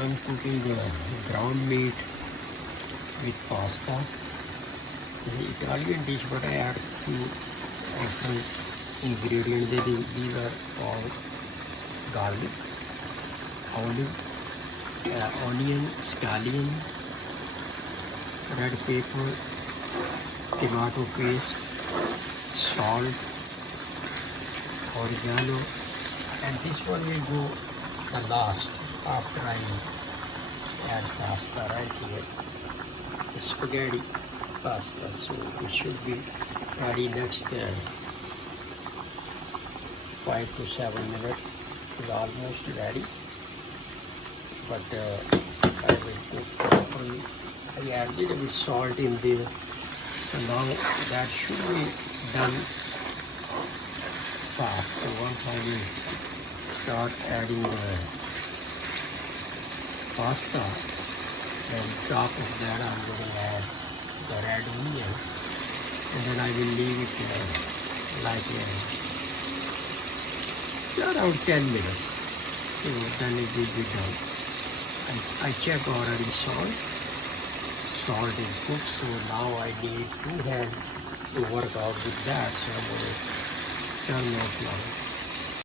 I'm cooking the ground meat with pasta. It's an Italian dish, but I add few different ingredients. These are all garlic, olive, onion, scallion, red pepper, tomato paste, salt, oregano, and this one will go the last after I add pasta right here. The spaghetti pasta, so it should be ready next 5 to 7 minutes. It's almost ready, but I will put properly. I add a little bit salt in there, so now that should be done fast. So once I will start adding the pasta, and top of that I'm going to add the red onion, and then I will leave it like around 10 minutes. So then it will be done. I check already salt. Salt is cooked, so now I need 2 hands to work out with that. So I'm going to turn off now.